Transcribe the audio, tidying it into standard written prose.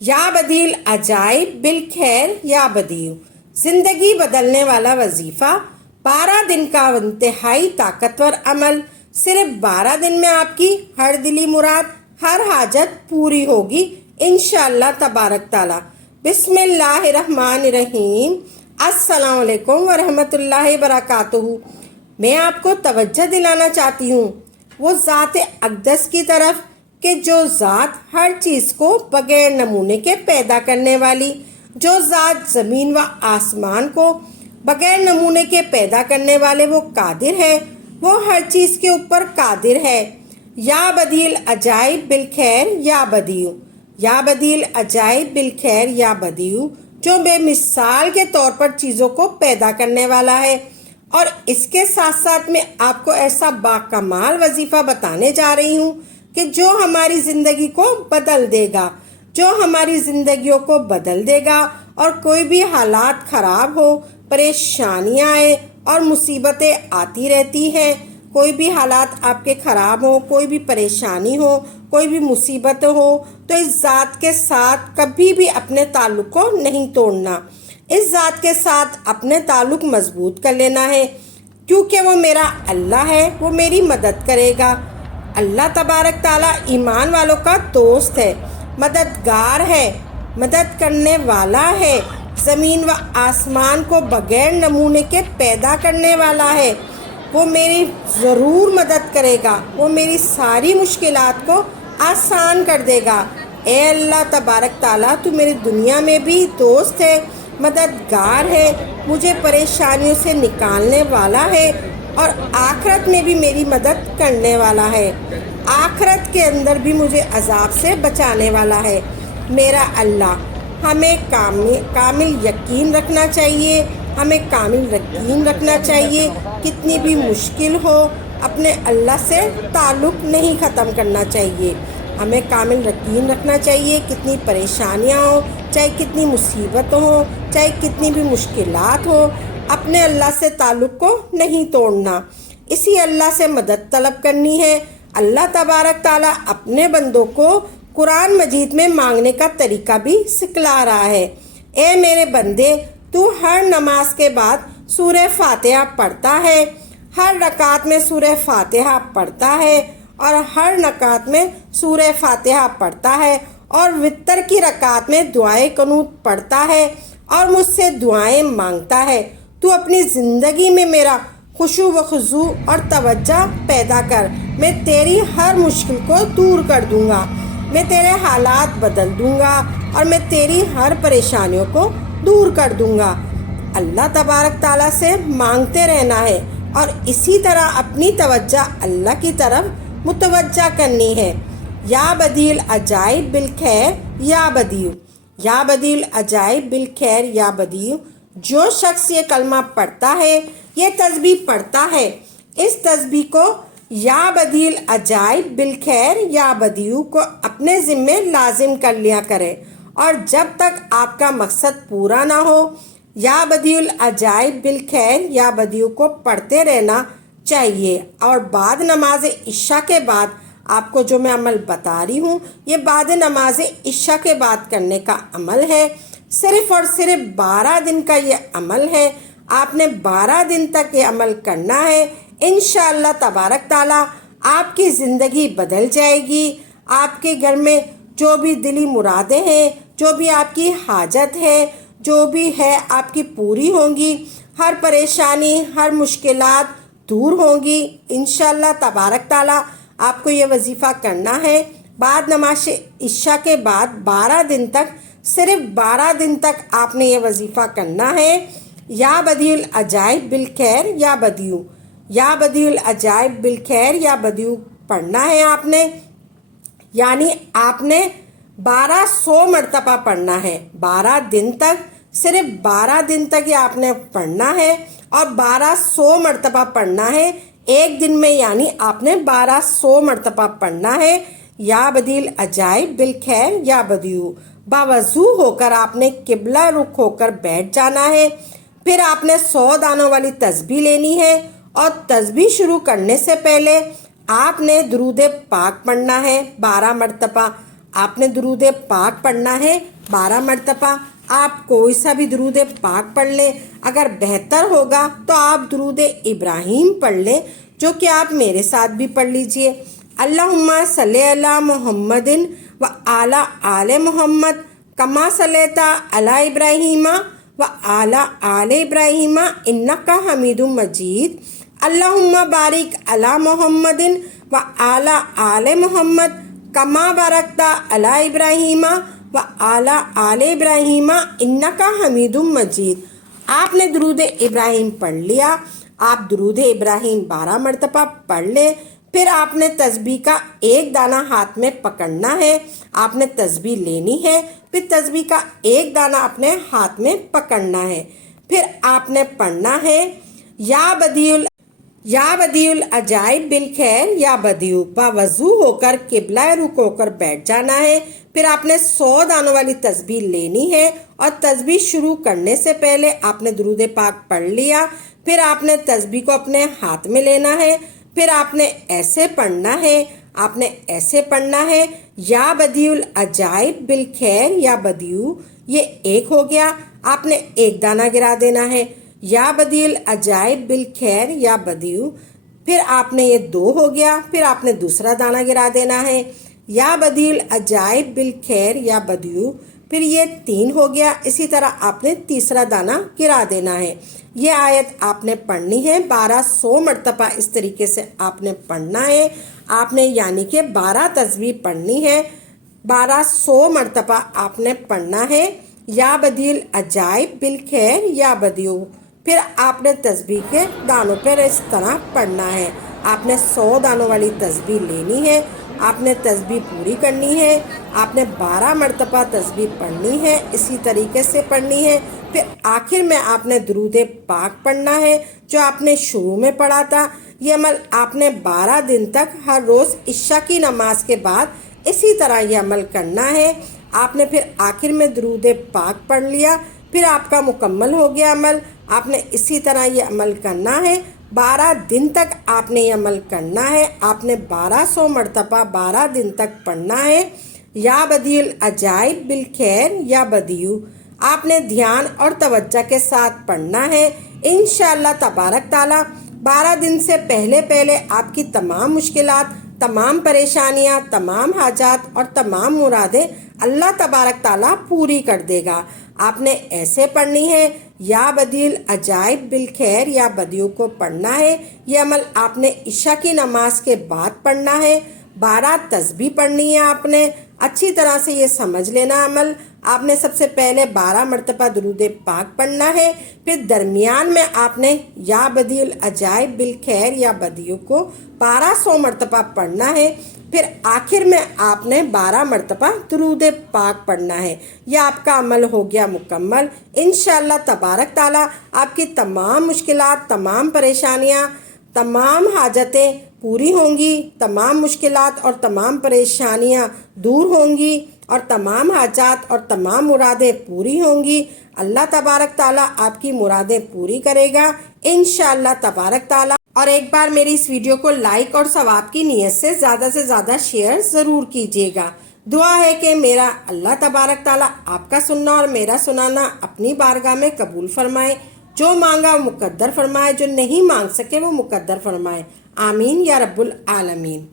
یا بدیل عجائب بالخیر یا بدیو، زندگی بدلنے والا وظیفہ، 12 دن کا انتہائی طاقتور عمل۔ صرف 12 دن میں آپ کی ہر دلی مراد، ہر حاجت پوری ہوگی انشاءاللہ تبارک تعالی۔ بسم اللہ الرحمن الرحیم۔ السلام علیکم ورحمۃ اللہ وبرکاتہ۔ میں آپ کو توجہ دلانا چاہتی ہوں وہ ذات اقدس کی طرف کہ جو ذات ہر چیز کو بغیر نمونے کے پیدا کرنے والی، جو ذات زمین و آسمان کو بغیر نمونے کے پیدا کرنے والے وہ قادر ہے، وہ ہر چیز کے اوپر قادر ہے۔ یا بدیل عجائب بالخیر یا بدیو، یا بدیل عجائب بالخیر یا بدیو، جو بے مثال کے طور پر چیزوں کو پیدا کرنے والا ہے۔ اور اس کے ساتھ ساتھ میں آپ کو ایسا باکمال وظیفہ بتانے جا رہی ہوں کہ جو ہماری زندگی کو بدل دے گا، جو ہماری زندگیوں کو بدل دے گا۔ اور کوئی بھی حالات خراب ہو، پریشانیاں آئے اور مصیبتیں آتی رہتی ہیں، کوئی بھی حالات آپ کے خراب ہو، کوئی بھی پریشانی ہو، کوئی بھی مصیبت ہو، تو اس ذات کے ساتھ کبھی بھی اپنے تعلق کو نہیں توڑنا، اس ذات کے ساتھ اپنے تعلق مضبوط کر لینا ہے، کیونکہ وہ میرا اللہ ہے، وہ میری مدد کرے گا۔ اللہ تبارک تعالیٰ ایمان والوں کا دوست ہے، مددگار ہے، مدد کرنے والا ہے، زمین و آسمان کو بغیر نمونے کے پیدا کرنے والا ہے۔ وہ میری ضرور مدد کرے گا، وہ میری ساری مشکلات کو آسان کر دے گا۔ اے اللہ تبارک تعالیٰ، تو میری دنیا میں بھی دوست ہے، مددگار ہے، مجھے پریشانیوں سے نکالنے والا ہے، اور آخرت میں بھی میری مدد کرنے والا ہے، آخرت کے اندر بھی مجھے عذاب سے بچانے والا ہے میرا اللہ۔ ہمیں کامل یقین رکھنا چاہیے، ہمیں کامل یقین رکھنا چاہیے، کتنی بھی مشکل ہو اپنے اللہ سے تعلق نہیں ختم کرنا چاہیے، ہمیں کامل یقین رکھنا چاہیے، کتنی پریشانیاں ہوں، چاہے کتنی مصیبت ہوں، چاہے کتنی بھی مشکلات ہو، اپنے اللہ سے تعلق کو نہیں توڑنا، اسی اللہ سے مدد طلب کرنی ہے۔ اللہ تبارک تعالیٰ اپنے بندوں کو قرآن مجید میں مانگنے کا طریقہ بھی سکھلا رہا ہے۔ اے میرے بندے، تو ہر نماز کے بعد سورہ فاتحہ پڑھتا ہے، ہر رکعت میں سورہ فاتحہ پڑھتا ہے، اور ہر رکعت میں سورہ فاتحہ پڑھتا ہے، اور وتر کی رکعت میں دعائے قنوت پڑھتا ہے، اور مجھ سے دعائیں مانگتا ہے۔ تو اپنی زندگی میں میرا خشوع و خضوع اور توجہ پیدا کر، میں تیری ہر مشکل کو دور کر دوں گا، میں تیرے حالات بدل دوں گا، اور میں تیری ہر پریشانیوں کو دور کر دوں گا۔ اللہ تبارک تعالیٰ سے مانگتے رہنا ہے، اور اسی طرح اپنی توجہ اللہ کی طرف متوجہ کرنی ہے۔ یا بدیل عجائب بالخیر یا بدیو، یا بدیل عجائب بالخیر یا بدیو، جو شخص یہ کلمہ پڑھتا ہے، یہ تسبیح پڑھتا ہے، اس تسبیح کو یا بدیل عجائب بالخیر یا بدیو کو اپنے ذمے لازم کر لیا کرے، اور جب تک آپ کا مقصد پورا نہ ہو، یا بدیل عجائب بالخیر یا بدیو کو پڑھتے رہنا چاہیے۔ اور بعد نماز عشاء کے بعد آپ کو جو میں عمل بتا رہی ہوں، یہ بعد نماز عشاء کے بعد کرنے کا عمل ہے، صرف اور صرف 12 دن کا یہ عمل ہے۔ آپ نے 12 دن تک یہ عمل کرنا ہے، انشاءاللہ تبارک تعالیٰ آپ کی زندگی بدل جائے گی، آپ کے گھر میں جو بھی دلی مرادیں ہیں، جو بھی آپ کی حاجت ہے، جو بھی ہے آپ کی پوری ہوں گی، ہر پریشانی، ہر مشکلات دور ہوں گی انشاءاللہ تبارک تعالیٰ۔ آپ کو یہ وظیفہ کرنا ہے بعد نماز عشاء کے بعد 12 دن تک، صرف 12 دن تک آپ نے یہ وظیفہ کرنا ہے۔ یا بدیل عجائب بالخیر یا بدیو، یا بدیل عجائب بالخیر یا بدیو پڑھنا ہے آپ نے، یعنی آپ نے 1200 مرتبہ پڑھنا ہے 12 دن تک، صرف 12 دن تک یہ آپ نے پڑھنا ہے، اور 1200 مرتبہ پڑھنا ہے ایک دن میں، یعنی آپ نے 1200 مرتبہ پڑھنا ہے۔ یا بدیل عجائب بالخیر یا بدیو، باوضو ہو کر آپ نے قبلہ رخ ہو کر بیٹھ جانا ہے، پھر آپ نے 100 دانوں والی تسبیح لینی ہے، اور تسبیح شروع کرنے سے پہلے آپ نے درود پاک پڑھنا ہے 12 مرتبہ، آپ نے درود پاک پڑھنا ہے 12 مرتبہ. آپ کوئی سا بھی درود پاک پڑھ لیں. اگر بہتر ہوگا تو آپ درود ابراہیم پڑھ لیں، جو کہ آپ میرے ساتھ بھی پڑھ لیجئے. اللہم صلی علی محمد و علی آل محمد کما صلیت علی ابراہیم و علی آل ابراہیم انک حمید مجید. اللہم بارک علی محمد و علی آل محمد کما بارکت علی ابراہیم و علی آل ابراہیم انک حمید مجید. آپ نے درود ابراہیم پڑھ لیا. آپ درود ابراہیم 12 مرتبہ پڑھ لیں. پھر آپ نے تسبیح کا ایک دانہ ہاتھ میں پکڑنا ہے. آپ نے تسبیح لینی ہے، پھر تسبیح کا ایک دانہ اپنے ہاتھ میں پکڑنا ہے. پھر آپ نے پڑھنا ہے یا بدیع العجائب بالخیر یا بدیع. باوضو ہو کر قبلہ رخ ہو کر بیٹھ جانا ہے. پھر آپ نے 100 دانوں والی تسبیح لینی ہے، اور تسبیح شروع کرنے سے پہلے آپ نے درود پاک پڑھ لیا. پھر آپ نے تسبیح کو اپنے ہاتھ میں لینا ہے. پھر آپ نے ایسے پڑھنا ہے یا بدیع العجائب بالخیر یا بدیع. یہ ایک ہو گیا. آپ نے ایک دانہ گرا دینا ہے یا بدیع العجائب بالخیر یا بدیع. پھر آپ نے یہ 2 ہو گیا. پھر آپ نے دوسرا دانہ گرا دینا ہے یا بدیع العجائب بالخیر یا بدیع. پھر یہ 3 ہو گیا. اسی طرح آپ نے تیسرا دانہ گرا دینا ہے. یہ آیت آپ نے پڑھنی ہے 1200 مرتبہ. اس طریقے سے آپ نے پڑھنا ہے. آپ نے یعنی کہ 12 تسبیح پڑھنی ہے. 1200 مرتبہ آپ نے پڑھنا ہے یا بدیع العجائب بالخیر یا بدیع. پھر آپ نے تسبیح کے دانوں پر اس طرح پڑھنا ہے. آپ نے 100 دانوں والی تسبیح لینی ہے. آپ نے تسبیح پوری کرنی ہے. آپ نے 12 مرتبہ تسبیح پڑھنی ہے. اسی طریقے سے پڑھنی ہے. پھر آخر میں آپ نے درود پاک پڑھنا ہے جو آپ نے شروع میں پڑھا تھا. یہ عمل آپ نے 12 دن تک ہر روز عشاء کی نماز کے بعد اسی طرح یہ عمل کرنا ہے. آپ نے پھر آخر میں درود پاک پڑھ لیا. پھر آپ کا مکمل ہو گیا عمل. آپ نے اسی طرح یہ عمل کرنا ہے. 12 دن تک آپ نے یہ عمل کرنا ہے. آپ نے 1200 مرتبہ 12 دن تک پڑھنا ہے یا بدیع العجائب بالخیر یا بدیع. آپ نے دھیان اور توجہ کے ساتھ پڑھنا ہے. انشاءاللہ تبارک تعالیٰ 12 دن سے پہلے آپ کی تمام مشکلات، تمام پریشانیاں، تمام حاجات اور تمام مرادیں اللہ تبارک تعالیٰ پوری کر دے گا. آپ نے ایسے پڑھنی ہے یا بدیع العجائب بالخیر یا بدیع کو پڑھنا ہے. یہ عمل آپ نے عشاء کی نماز کے بعد پڑھنا ہے. 12 تسبیح پڑھنی ہے. آپ نے اچھی طرح سے یہ سمجھ لینا عمل. آپ نے سب سے پہلے 12 مرتبہ درود پاک پڑھنا ہے. پھر درمیان میں آپ نے یا بدیع العجائب بالخیر یا بدیع کو 1200 مرتبہ پڑھنا ہے. پھر آخر میں آپ نے 12 مرتبہ درود پاک پڑھنا ہے. یہ آپ کا عمل ہو گیا مکمل. انشاءاللہ تبارک تعالیٰ آپ کی تمام مشکلات، تمام پریشانیاں، تمام حاجتیں پوری ہوں گی. تمام مشکلات اور تمام پریشانیاں دور ہوں گی اور تمام حاجات اور تمام مرادیں پوری ہوں گی. اللہ تبارک تعالیٰ آپ کی مرادیں پوری کرے گا انشاءاللہ تبارک تعالیٰ. اور ایک بار میری اس ویڈیو کو لائک اور ثواب کی نیت سے زیادہ شیئر ضرور کیجیے گا. دعا ہے کہ میرا اللہ تبارک تعالیٰ آپ کا سننا اور میرا سنانا اپنی بارگاہ میں قبول فرمائے. جو مانگا وہ مقدر فرمائے، جو نہیں مانگ سکے وہ مقدر فرمائے. آمین یا رب العالمین.